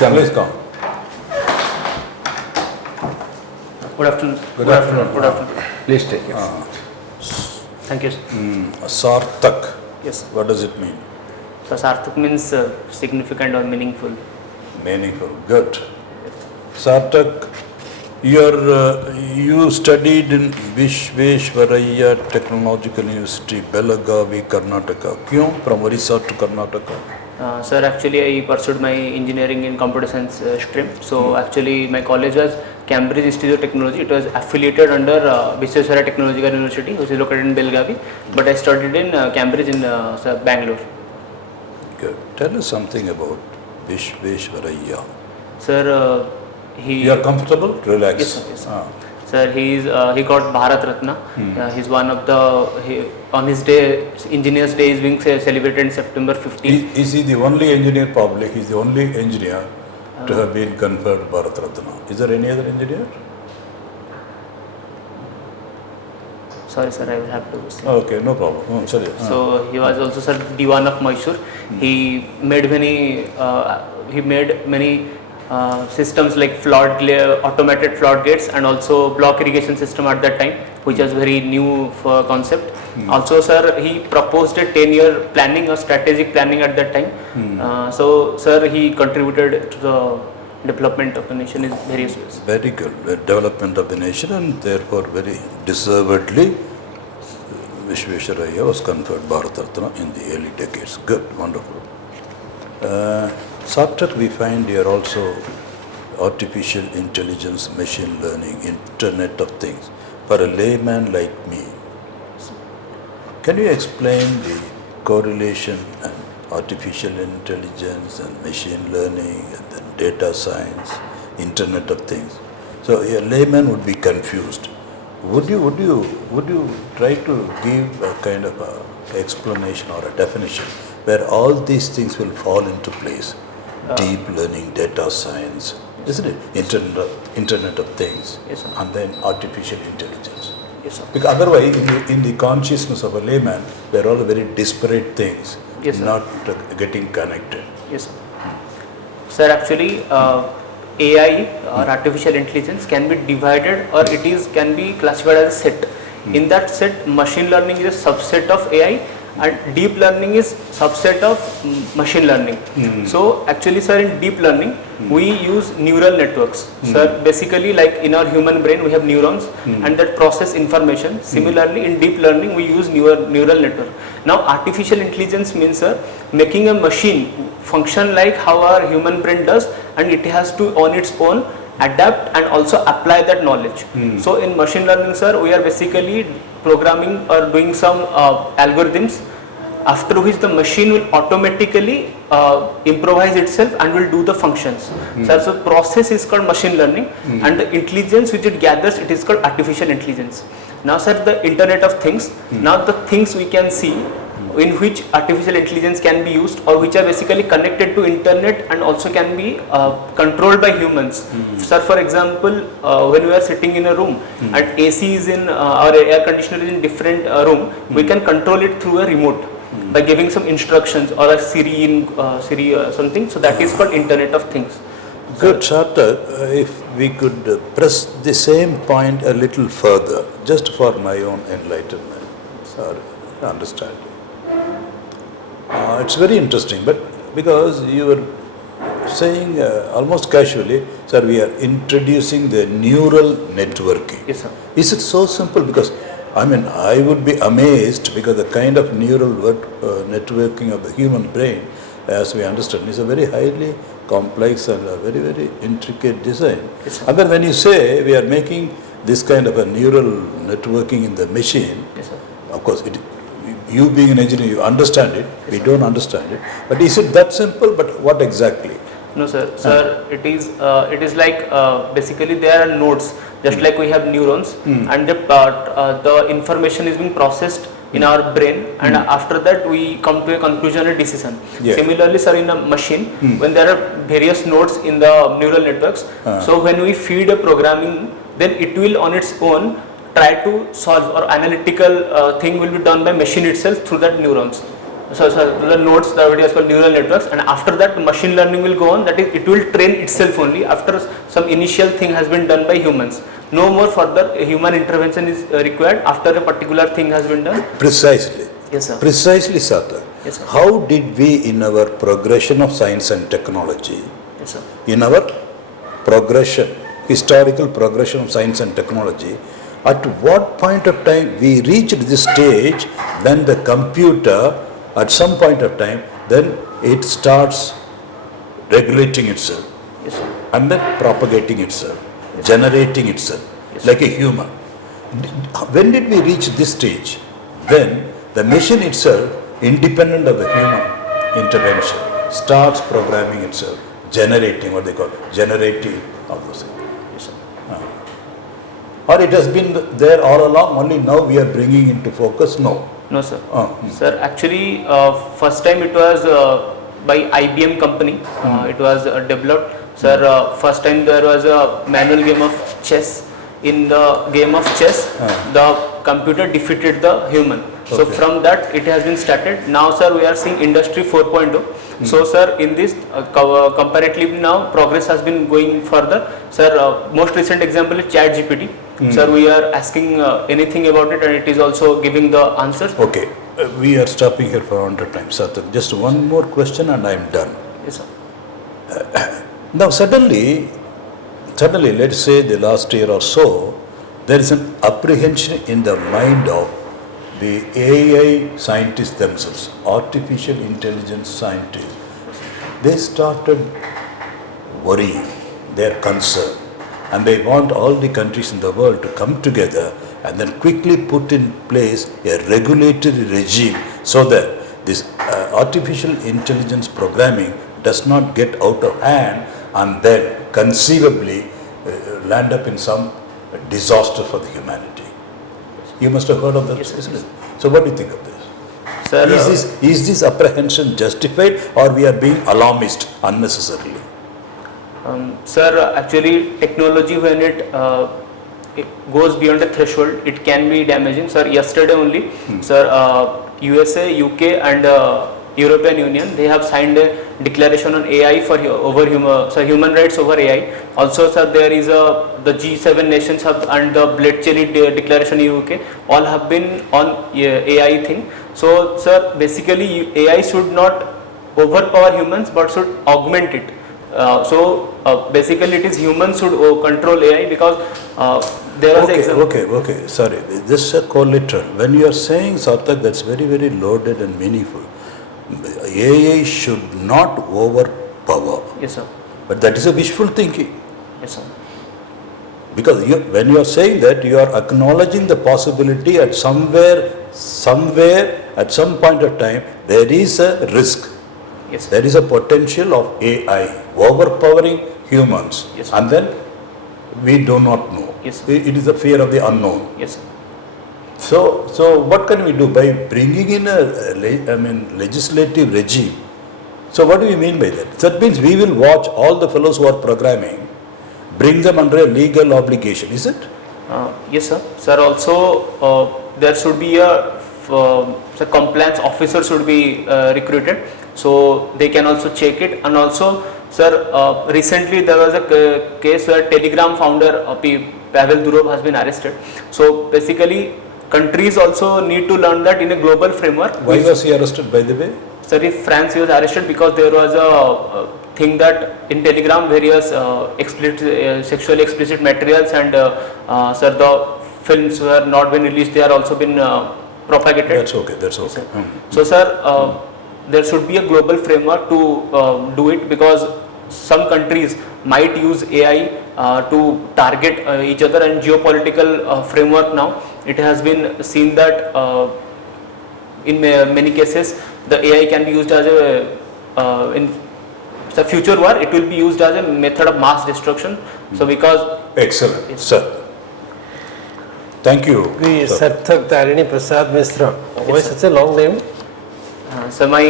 come. Please come. Good afternoon. Good afternoon. Good afternoon. Please take it. Thank you. SARTHAK. Yes. What does it mean? So SARTHAK means significant or meaningful. Meaningful. Good. SARTHAK, you studied in Vishveshwaraya Technological University, Belagavi, Karnataka. Kyun? From Odisha to Karnataka? Sir, actually I pursued my engineering in computer science stream. So actually my college was Cambridge Institute of Technology. It was affiliated under Vishveshwaraya Technological University, which is located in Belagavi. But I studied in Cambridge in Bangalore. Good. Tell us something about Vishveshwaraya. Sir, You are comfortable? Relax. Yes, sir. Yes, sir. Sir, he got Bharat Ratna. He's one of on his day, Engineers Day is being celebrated in September 15. Is he the only engineer? Probably he's the only engineer to have been conferred Bharat Ratna. Is there any other engineer? Sorry, sir, I will have to say. Okay, no problem. Oh, sorry. So he was also sir Diwan of Mysore. He made many systems like automated flood gates and also block irrigation system at that time, which was very new for concept. Also, sir, he proposed a 10-year planning or strategic planning at that time. So, sir, he contributed to the development of the nation in various ways. Very good. The development of the nation, and therefore very deservedly Vishveshwaraya was conferred Bharat Ratna in the early decades. Good, wonderful. SARTHAK, we find here also artificial intelligence, machine learning, Internet of Things. For a layman like me, can you explain the correlation and artificial intelligence and machine learning and then data science, Internet of Things? So a layman would be confused. Would you try to give a kind of a explanation or a definition where all these things will fall into place? Deep learning, data science, isn't it? Internet of Things, yes, sir. And then artificial intelligence. Yes, sir. Because otherwise, in the consciousness of a layman, they're all very disparate things, Yes, sir. not getting connected. Yes, sir. Sir, actually, AI or artificial intelligence can be divided, or can be classified as a set. In that set, machine learning is a subset of AI, and deep learning is subset of machine learning. So actually, sir, in deep learning we use neural networks. Sir, basically like in our human brain we have neurons and that process information. Similarly, in deep learning we use neural network. Now artificial intelligence means, sir, making a machine function like how our human brain does, and it has to on its own adapt and also apply that knowledge. So in machine learning, sir, we are basically programming or doing some algorithms, after which the machine will automatically improvise itself and will do the functions. Sir, so process is called machine learning, and the intelligence which it gathers, it is called artificial intelligence. Now, sir, the Internet of Things, now the things we can see in which artificial intelligence can be used, or which are basically connected to internet and also can be controlled by humans. Sir, for example, when we are sitting in a room and AC is in our air conditioner is in different room, we can control it through a remote by giving some instructions or a Siri something. So that is called Internet of Things. Good, SARTHAK, if we could press the same point a little further, just for my own enlightenment or understanding. It's very interesting, but because you were saying almost casually, sir, we are introducing the neural networking. Yes, sir. Is it so simple? Because I would be amazed, because the kind of neural networking of the human brain, as we understand, is a very highly complex and a very, very intricate design. Yes, sir. And then when you say we are making this kind of a neural networking in the machine, Yes, sir. of course, you being an engineer, you understand it, we don't understand it. But is it that simple? But what exactly? No, sir. Sir, it is like basically there are nodes, just like we have neurons, and the information is being processed in our brain, and after that we come to a conclusion, a decision. Yeah. Similarly, sir, in a machine, when there are various nodes in the neural networks, so when we feed a programming, then it will on its own try to solve, or analytical thing will be done by machine itself through that neurons. So the nodes, the idea is called neural networks, and after that machine learning will go on, that is it will train itself only after some initial thing has been done by humans. No more further human intervention is required after a particular thing has been done. Precisely. Yes, sir. Precisely, Sarthak. Yes, sir. How did we, in our progression of science and technology, Yes, sir. in our progression, historical progression of science and technology, at what point of time we reached this stage when the computer, at some point of time, then it starts regulating itself Yes, sir. and then propagating itself, generating itself like a human. When did we reach this stage? When the machine itself, independent of the human intervention, starts programming itself, generating what they call generative of those things. Yes, sir. Or it has been there all along, only now we are bringing into focus? No. No, sir. Sir, actually, first time it was by IBM company. It was developed. Sir, first time there was a manual game of chess. In the game of chess, the computer defeated the human. So from that it has been started. Now, sir, we are seeing industry 4.0. So, sir, in this comparatively now progress has been going further. Sir, most recent example is ChatGPT. Sir, we are asking anything about it and it is also giving the answers. Okay, we are stopping here for 100 times. Sarthak, just one more question and I am done. Yes, sir. Now suddenly, let's say the last year or so, there is an apprehension in the mind of the AI scientists themselves, artificial intelligence scientists. They started worrying, they are concerned, and they want all the countries in the world to come together and then quickly put in place a regulatory regime so that this artificial intelligence programming does not get out of hand and then conceivably land up in some disaster for the humanity. You must have heard of that, isn't it? So what do you think of this? Sir, Is this apprehension justified or we are being alarmist unnecessarily? Sir, actually technology when it goes beyond a threshold, it can be damaging. Sir, yesterday only, sir, USA, UK and European Union, they have signed a declaration on AI for human rights over AI. Also, sir, there is the G7 nations have and the Bletchley declaration in UK all have been on AI thing. So, sir, basically AI should not overpower humans but should augment it. Basically it is humans should control AI because there was Okay, sorry, this is collateral. When you are saying, Sarthak, that's very, very loaded and meaningful. AI should not overpower. Yes, sir. But that is a wishful thinking. Yes, sir. Because when you are saying that, you are acknowledging the possibility at somewhere, at some point of time, there is a risk. Yes, sir. There is a potential of AI overpowering humans. Yes, sir. And then we do not know. Yes, sir. It is the fear of the unknown. Yes, sir. So what can we do by bringing in a legislative regime? So what do we mean by that? That means we will watch all the fellows who are programming, bring them under a legal obligation, is it? Yes, sir. Sir, also there should be a compliance officer should be recruited, so they can also check it. And also, sir, recently there was a case where Telegram founder Pavel Durov has been arrested. So basically, countries also need to learn that in a global framework. Why was he arrested, by the way? Sir, if France was arrested because there was a thing that in Telegram various sexually explicit materials and sir, the films were not been released, they are also been propagated. That's okay. So, sir, there should be a global framework to do it, because some countries might use AI to target each other, and geopolitical framework now, it has been seen that in many cases the AI can be used as in the future war, it will be used as a method of mass destruction. So because excellent, sir. Thank you. SARTHAK TARINI PRASAD MISHRA. Why is such a long name? So my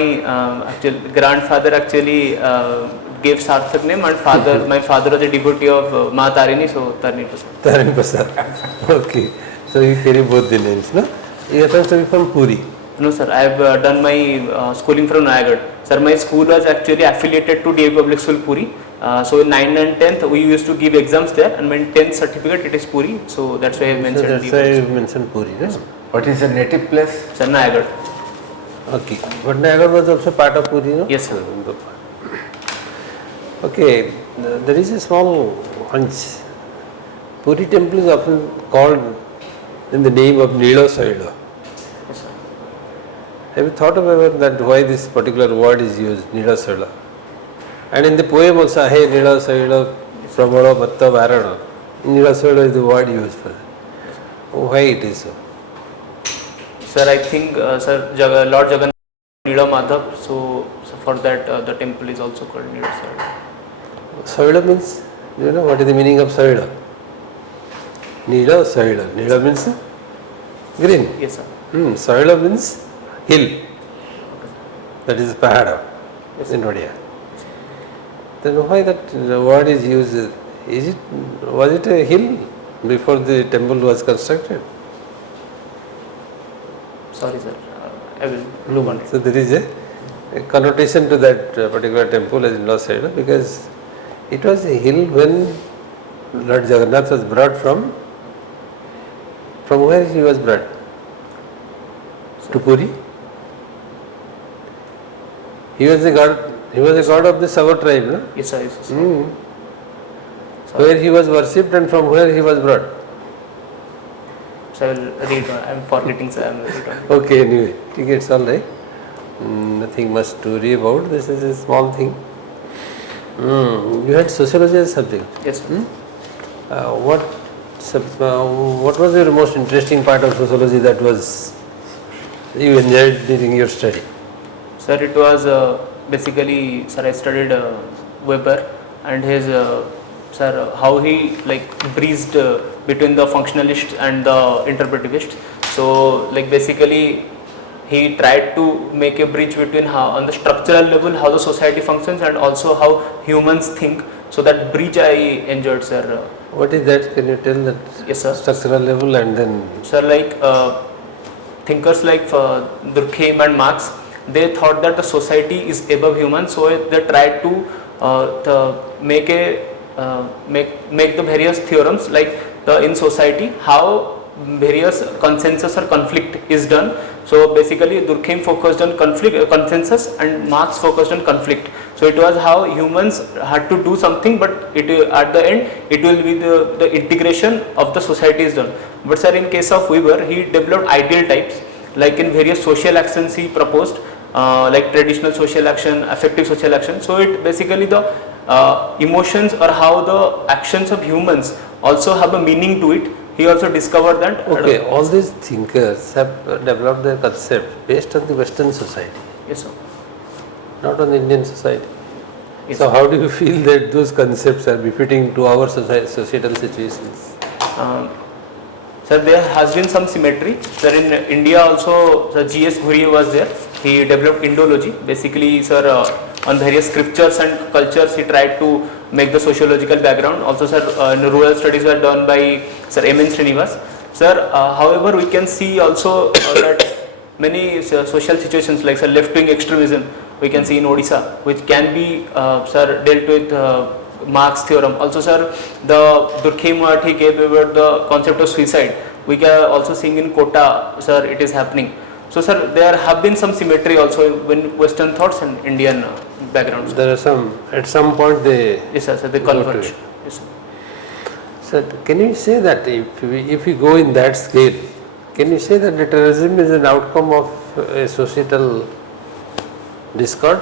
grandfather actually gave Sarthak name, and my father was a devotee of Ma Tarini, so Tarini Prasad. Tarini Prasad. Okay. So you carry both the names, no? You happen to be from Puri. No, sir. I have done my schooling from Nayagarh. Sir, my school was actually affiliated to DA Public School Puri. So in 9th and 10th we used to give exams there, and my 10th certificate it is Puri. So that's why I So mentioned. that's why you mentioned Puri, right? What is your native place? Sir, Nayagarh. Okay. But Nayagarh was also part of Puri, no? Yes, sir. Okay. There is a small hunch. Puri temple is often called in the name of Nila Saila. Yes, sir. Have you thought about that, why this particular word is used, Nila Saila? And in the poem also, hey Nila Saila Pramala Bhatta Varana. Nila Saila is the word used for that. Why it is so? Sir, I think sir, Lord Jagannath Nila Madhav. So for that the temple is also called Nila Saila. Saila means, do you know what is the meaning of Saila? Nila Saila. Nila means green. Yes, sir. Saila means hill. That is Pahada Yes, in Odia. Then why that word is used? Was it a hill before the temple was constructed? Sorry, sir. I will look on it. So there is a connotation to that particular temple as Nila Saila, because it was a hill when Lord Jagannath was brought from where he was brought? To Puri. He was a god of the Savar tribe, no? Yes, sir. Yes, sir. Where he was worshipped and from where he was brought. So I will read. I am forgetting, sir. I will read on. Okay, anyway, it's all right. Nothing much to worry about. This is a small thing. You had sociology as a subject. Yes, sir. What was your most interesting part of sociology that was you enjoyed during your study? Sir, it was basically, sir, I studied Weber and his, sir, how he like breezed between the functionalists and the interpretivists. So, like basically, he tried to make a bridge between how, on the structural level, how the society functions and also how humans think. So that bridge I enjoyed, sir. What is that? Can you tell that? Yes, sir. Structural level and then. Sir, like thinkers like Durkheim and Marx, they thought that the society is above human, so they tried to make the various theorems like in society how various consensus or conflict is done. So basically Durkheim focused on consensus and Marx focused on conflict. So it was how humans had to do something, but at the end it will be the integration of the society is done. But sir, in case of Weber, he developed ideal types, like in various social actions he proposed, like traditional social action, affective social action. So it basically the emotions or how the actions of humans also have a meaning to it. He also discovered that. Okay, all these thinkers have developed their concept based on the Western society. Yes, sir. Not on the Indian society. Yes, So sir. how do you feel that those concepts are befitting to our societal situations? Sir, there has been some symmetry. Sir, in India also, Sir G.S. Ghurye was there. He developed Indology. Basically, sir, on various scriptures and cultures, he tried to make the sociological background. Also, sir, rural studies were done by Sir M.N. Srinivas. Sir, however, we can see also that many social situations like, sir, left-wing extremism, we can see in Odisha, which can be, sir, dealt with Marx theorem. Also, sir, the Durkheim what he gave about the concept of suicide, we can also seeing in Kota, sir, it is happening. So, sir, there have been some symmetry also in Western thoughts and Indian backgrounds. There are some, at some point they. Yes, sir, they go to converge. it. Yes, sir. So can you say that if we go in that scale, can you say that the terrorism is an outcome of a societal discord?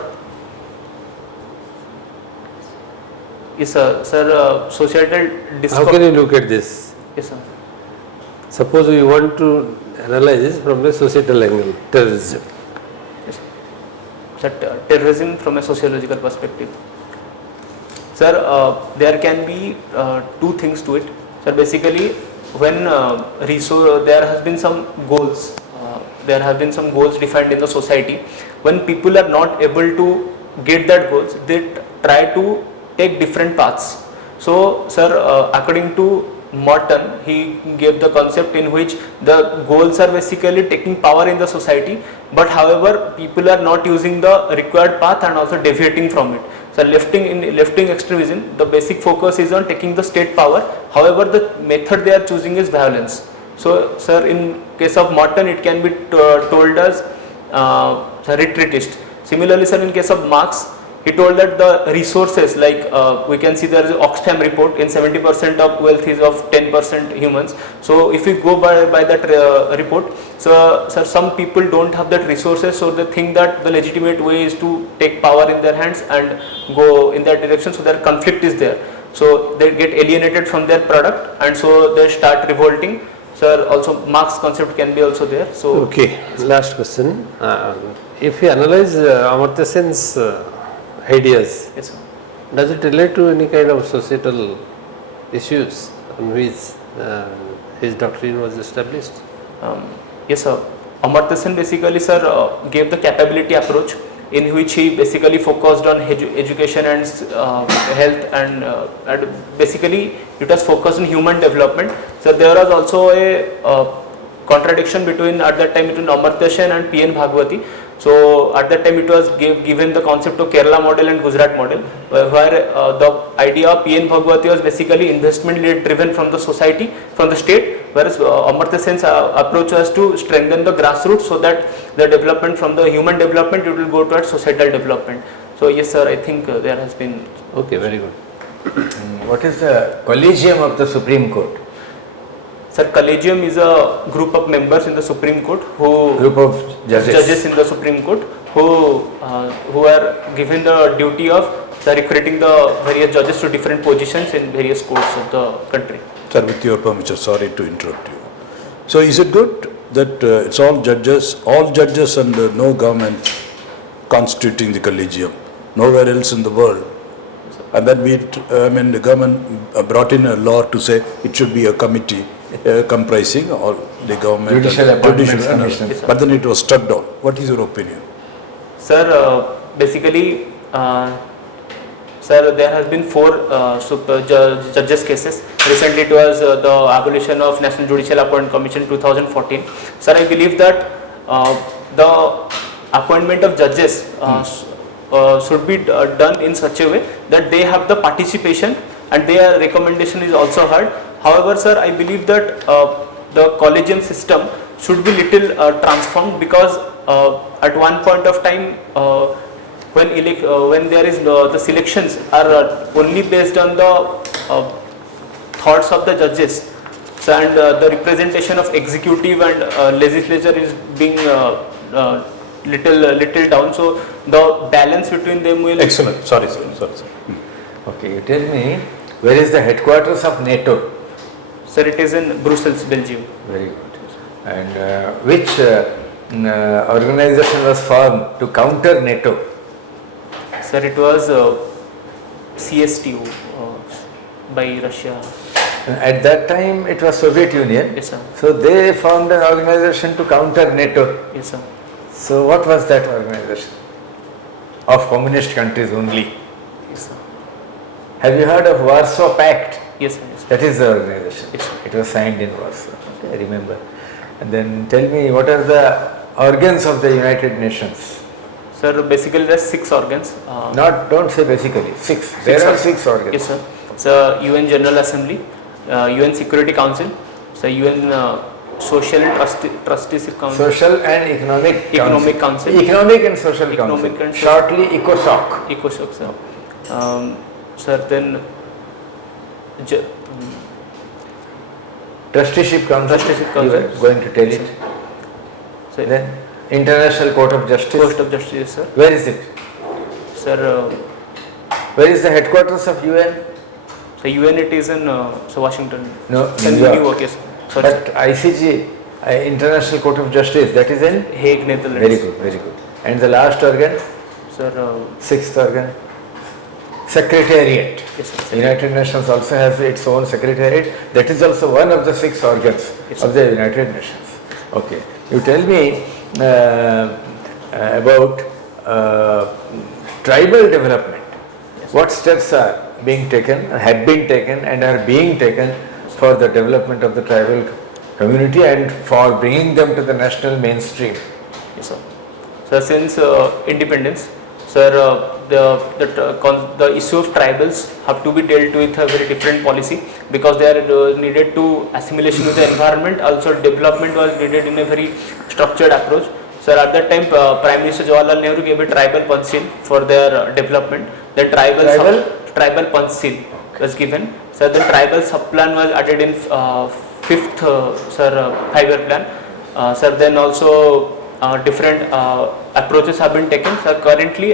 Yes, sir. Sir, societal discord. How can you look at this? Yes, sir. Suppose we want to analyze this from a societal angle, terrorism. Yes, sir. Sir, terrorism from a sociological perspective. Sir, there can be two things to it. Sir, basically, when there has been some goals, there have been some goals defined in the society. When people are not able to get that goals, they try to take different paths. So, sir, according to Morton, he gave the concept in which the goals are basically taking power in the society, but however people are not using the required path and also deviating from it. So left-wing extremism, the basic focus is on taking the state power, however the method they are choosing is violence. So sir, in case of Morton it can be told as retreatist. Similarly sir, in case of Marx, he told that the resources, like we can see there is Oxfam report, in 70% of wealth is of 10% humans. So if we go by that report, so some people don't have that resources, so they think that the legitimate way is to take power in their hands and go in that direction, so their conflict is there. So they get alienated from their product and so they start revolting. Sir, also Marx concept can be also there. So Okay, last question. If you analyze Amartya Sen's ideas, yes, sir. does it relate to any kind of societal issues on which his doctrine was established? Yes, sir. Amartya Sen basically, sir, gave the capability approach, in which he basically focused on education and health, and basically it was focused on human development. So there was also a contradiction between, at that time, between Amartya Sen and P.N. Bhagwati. So at that time it was given the concept of Kerala model and Gujarat model, where the idea of P.N. Bhagwati was basically investment driven from the society, from the state, whereas Amartya Sen's approach was to strengthen the grassroots, so that the development from the human development, it will go towards societal development. So yes sir, I think there has been. Okay, very good. What is the Collegium of the Supreme Court? Sir, Collegium is a group of members in the Supreme Court who Group of judges. in the Supreme Court who are given the duty of recruiting the various judges to different positions in various courts of the country. Sir, with your permission, sorry to interrupt you. So is it good that it's all judges and no government constituting the collegium, nowhere else in the world? And then the government brought in a law to say it should be a committee comprising all the government. Judicial and Appointments Commission. Yes, sir. but then it was struck down. What is your opinion? Sir, basically, sir, there has been 4 judges cases. Recently it was the abolition of National Judicial Appointment Commission 2014. Sir, I believe that the appointment of judges should be done in such a way that they have the participation and their recommendation is also heard. However, sir, I believe that the collegium system should be little transformed, because at one point of time, when there is the selections are only based on the thoughts of the judges, so, and the representation of executive and legislature is being little down. So the balance between them will. Excellent. Sorry, sir. Okay, you tell me, where is the headquarters of NATO? Sir, it is in Brussels, Belgium. Very good. And which organization was formed to counter NATO? Sir, it was CSTO by Russia. At that time it was Soviet Union. Yes, sir. So they formed an organization to counter NATO. Yes, sir. So what was that organization? Of communist countries only. Yes, sir. Have you heard of Warsaw Pact? Yes, sir. Yes, sir. That is the organization. Yes, sir. It was signed in Warsaw. Okay, I remember. And then tell me, what are the organs of the United Nations? Sir, basically there are 6 organs. Don't say basically, 6. There are 6 organs. Yes, sir. So UN General Assembly, UN Security Council, so UN Social and Trusteeship Council. Social and Economic Council. Economic and Social Economic Council. and Social- Shortly ECOSOC. ECOSOC, sir. Sir, then Trusteeship Council. Trusteeship You Council. are going to tell it. so Then International Court of Justice. Court of Justice, sir. Where is it? Sir, Where is the headquarters of UN? so UN it is in Washington. No, Sir, New York. New York, yes. Sorry, But ICJ, International Court of Justice, that is in? Hague, Netherlands. Very good, very good. And the last organ? Sir, 6th organ? Secretariat. yes, sir. The United Nations also has its own secretariat. That is also one of the 6 organs Yes, of the United Nations. Okay. You tell me about tribal development. Yes. What steps are being taken, have been taken and are being taken for the development of the tribal community and for bringing them to the national mainstream. Yes, sir. Sir, since independence, sir, the issue of tribals have to be dealt with a very different policy, because they are needed to assimilation with the environment. Also, development was needed in a very structured approach. Sir, at that time, Prime Minister Jawaharlal Nehru gave a tribal punch seal for their development. Then tribal punch seal was given. Sir, then tribal sub plan was added in fifth, sir, 5-year plan. Sir, then also different approaches have been taken. Sir, currently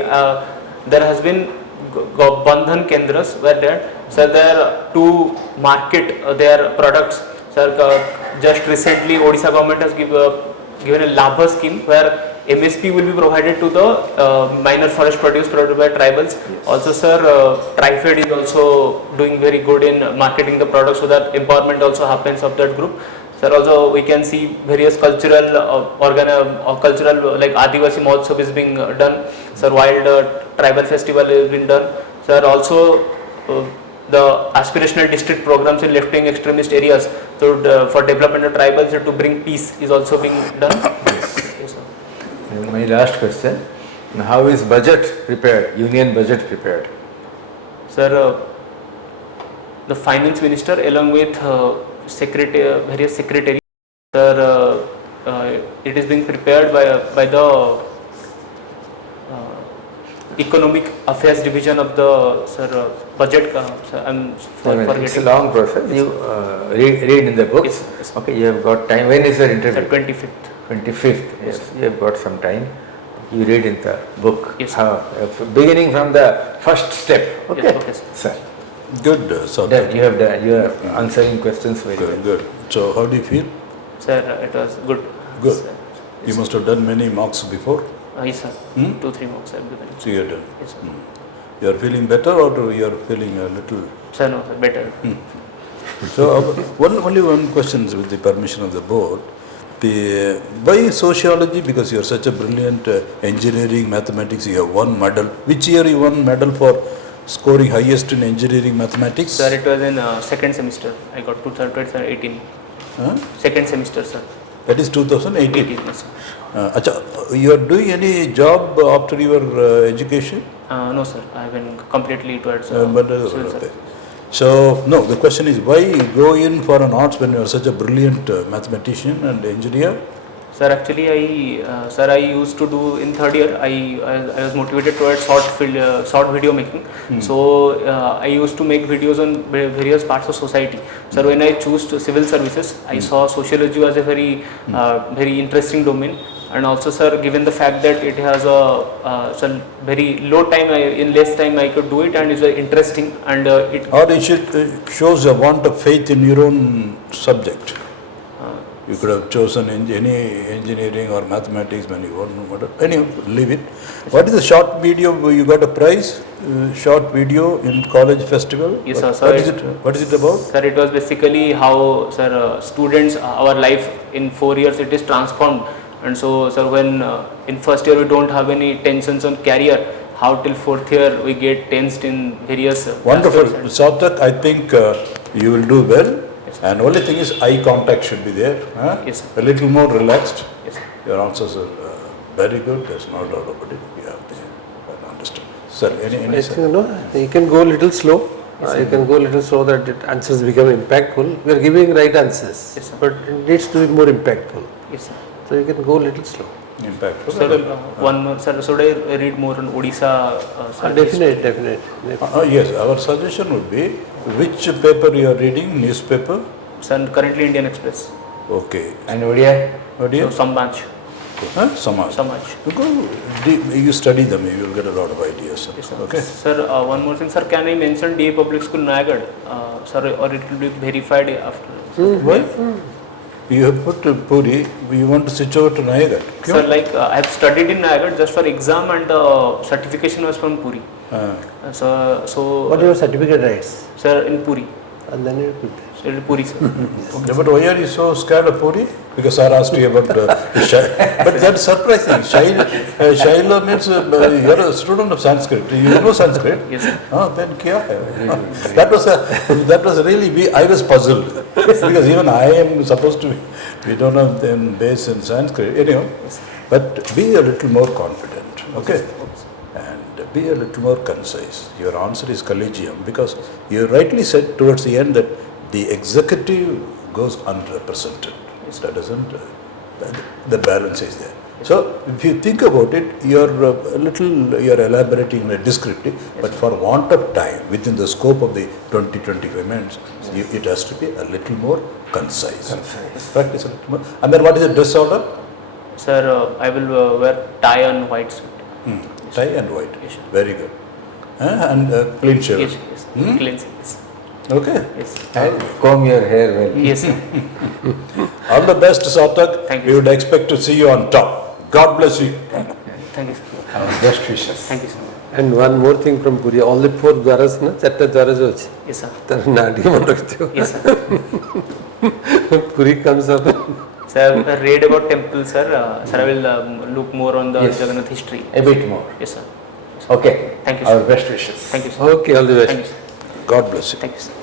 there has been Bandhan Kendras where there, sir, there to market their products. Sir, just recently Odisha government has given a Labha scheme where MSP will be provided to the minor forest produce provided by tribals. Also, sir, Trifed is also doing very good in marketing the product, so that empowerment also happens of that group. Sir, also we can see various cultural cultural like Adivasi Mahotsav is being done. Sir, wild tribal festival is being done. Sir, also the aspirational district programs in left-wing extremist areas, so for development of tribals to bring peace is also being done. Yes, sir. And my last question, how is budget prepared, union budget prepared? Sir, the finance minister along with various secretaries, sir, it is being prepared by the economic affairs division of the, sir, budget. Sir, I'm forgetting. It's a long process. You read in the books. Yes, yes. Okay, you have got time. When is the interview? Sir, 25th. 25th. Yes, you have got some time. You read in the book. Yes, beginning from the first step. Okay, yes, okay, sir. Sir. Good, That SARTHAK. you have done. You are answering questions very well. Good. So, how do you feel? Sir, it was good. Good. Sir. You must have done many mocks before. Yes, sir. Hmm? 2-3 marks I have given. So, you are done. Yes, sir. You are feeling better, or you are feeling a little? Sir, no, sir, better. So, only one question with the permission of the board. Why sociology? Because you are such a brilliant engineering, mathematics. You have won medal. Which year you won medal for scoring highest in engineering mathematics? Sir, it was in second semester. I got 2018. Huh? Second semester, sir. That is 2018. 18, yes, sir. Acha, you are doing any job after your education? No, sir. I have been completely towards But, civil okay. service. So, no, the question is why go in for an arts when you are such a brilliant mathematician and engineer? Sir, actually, I used to do in third year. I was motivated towards short video making. So I used to make videos on various parts of society. Sir, when I chose civil services, I saw sociology as a very interesting domain. And also, sir, given the fact that it has a very low time, in less time I could do it, and it's interesting, and it. Or it shows a want of faith in your own subject. You could have chosen any engineering or mathematics when you want. Anyway, leave it. What is the short video? You got a prize, short video in college festival. Yes, sir. What is it about? Sir, it was basically how, sir, students, our life in 4 years it is transformed. And so, sir, when in first year we don't have any tensions on career, how till fourth year we get tensed in various. Wonderful. aspects. SARTHAK, I think you will do well. And only thing is eye contact should be there. Huh? Yes, sir. A little more relaxed. Yes, sir. Your answers are very good. There's no doubt about it. You have to understand. Sir, any I sir? think you can go a little slow. You can go a little slow that the answers become impactful. We are giving right answers, Yes, sir. but it needs to be more impactful. Yes, sir. So you can go a little slow. Impact. Sir, one more, sir, should I read more on Odisha? Sir? Definitely. Yes, our suggestion would be which paper you are reading, newspaper? Sir, currently Indian Express. Okay. And Odia? What do you? So, Samaj. Samaj. Samaj. You study them, you will get a lot of ideas. Sir. Yes, sir. Okay. Sir, one more thing, sir, can I mention DA Public School Nayagad? Sir, or it will be verified after? Why? You have put Puri, you want to switch over to Nayagad. Sir, like I have studied in Nayagad just for exam, and the certification was from Puri. So What are your certificate rights? sir, in Puri. and then you put. So it is Puri, sir. Yeah, but why are you so scared of Puri? Because I asked you about but that's surprising. Shaila means you're a student of Sanskrit. You know Sanskrit? Yes, sir. Then kya hai? That was really, I was puzzled. Because even I am supposed to be, we don't have then base in Sanskrit. Anyhow, but be a little more confident, okay? And be a little more concise. Your answer is collegium because you rightly said towards the end that the executive goes unrepresented. That doesn't, the balance is there. So if you think about it, you're you're elaborating a descriptive, but for want of time, within the scope of the 20-25 minutes, it has to be a little more concise. Practice a little more. And then what is the dress order? Sir, I will wear tie and white suit. Tie and white. Yes, sir. Very good. And clean shave. Yes, yes. Clean, yes. Okay. Yes. And comb your hair well. Yes, sir. All the best, Sarthak. Thank you, We would expect to see you on top. God bless you. Thank you, sir. Our best wishes. Thank you, sir. And one more thing from Puri, all the 4 dwaras na, 4 dwaras ଅଛି. Yes, sir. ତାର ନାଁ ଟିକେ ମନେ ରଖିଥିବ. Yes, sir. Puri comes up. Sir, I read about temple, sir. Sir, I will look more on the Yes. Jagannath history. A bit more. Yes, sir. Okay. Thank you, Our sir. best wishes. Thank you, sir. Okay, all the best. Thank you, sir. God bless you. Thank you, sir.